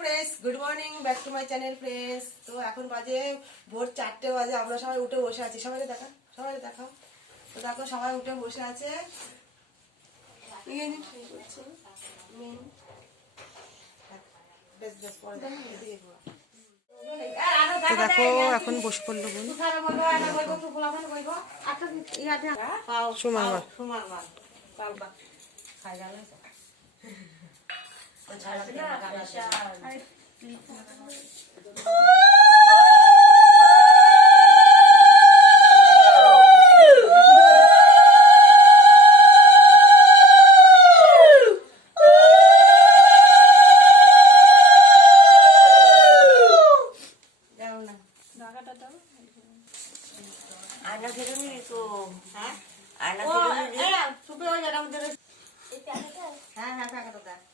Friends good morning back to my channel friends. তো এখন বাজে ভোর চারটে বাজে আমরা সবাই উঠে বসে আছি। সবাই দেখা সবাই দেখাও। তো দেখো সবাই উঠে বসে আছে। দেখো। তো এখন বসে পড়ল বোন। সুমার মা। দাও Benar, fashion. Anak ini itu, hah? Anak oh, ini. Eh, eh, supaya orang dalam terus. Hah, hah.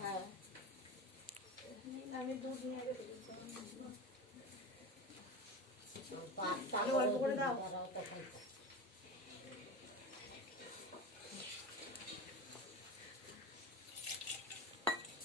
হ্যাঁ। আমি দুধ নিয়ে দিই। তাহলে অল্প করে দাও তারাও তো খাইতো। বিরিয়া নাই ইয়ারে কা আঠান দি কই বসো বস্তা বস্তা দে বসো বসো এদিকে এদিকে আর জায়গা আছে তো। এই জয়েন্ট ঠিক আছে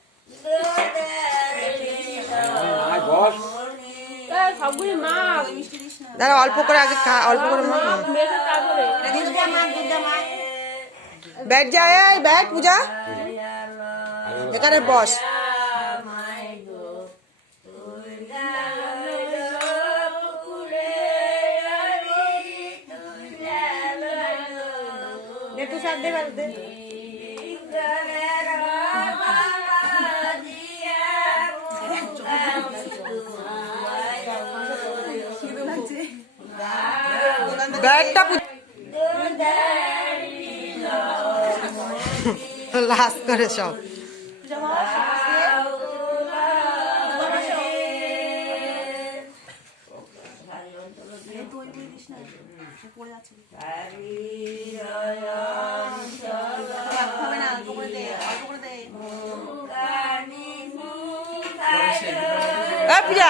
সবগুলি মা দাঁড়া অল্প করে আগে অল্প করে মা ব্যাট যায় এই ব্যাট পূজা। এখানে বস। সাথ দে। ব্যাগটা লাস্ট করে সব। এই পূজা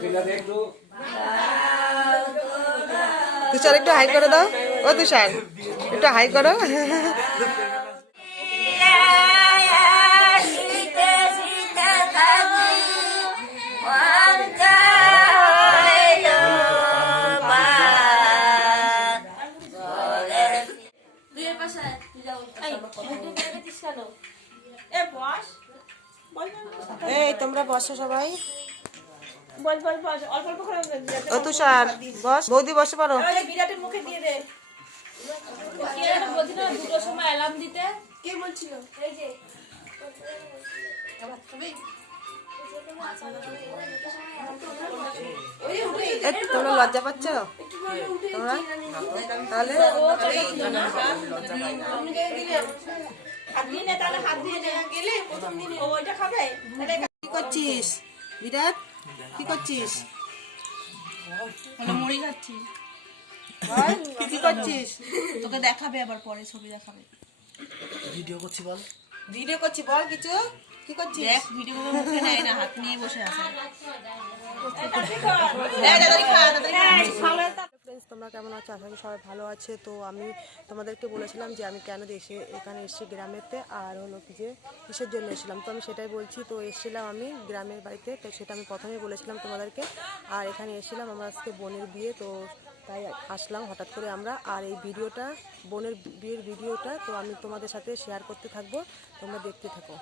তুই যাবে একটু। তুষার একটু হাই করে দাও। ও তুষার একটু হাই করো। এই। এই তোমরা বসো সবাই ও বস, বৌদি বসে পারো বিরাটের মুখে দিয়ে দে দুটোর সময় অ্যালার্ম দিতে কে বলছিল তোমরা লজ্জা পাচ্ছ? তোমরা? তাহলে কি করছিস? বিরাট কি করছিস? মুড়ি খাচ্ছি কি করছিস? তোকে দেখাবে আবার পরে ছবি দেখাবে। বল। ভিডিও করছি বল কিছু? কি করছিস? দেখ ভিডিও করে মুখে নেয় না হাত নিয়ে বসে আছে। ফ্রেন্ডস তোমরা কেমন আছো? আশা করি সবাই ভালো আছে। তো আমি তোমাদেরকে বলেছিলাম যে আমি কেন এসে এখানে এসেছি গ্রামেতে আর হলো কি যে কিসের জন্য এসেছিলাম? তো আমি সেটাই বলছি। তো এসেছিলাম আমি গ্রামের বাড়িতে তো সেটা আমি প্রথমেই বলেছিলাম তোমাদেরকে। আর এখানে এসেছিলাম আমার আজকে বোনের বিয়ে তো তাই আসলাম হঠাৎ করে আমরা। আর এই ভিডিওটা বোনের বিয়ের ভিডিওটা তো আমি তোমাদের সাথে শেয়ার করতে থাকব। তোমরা দেখতে থাকো।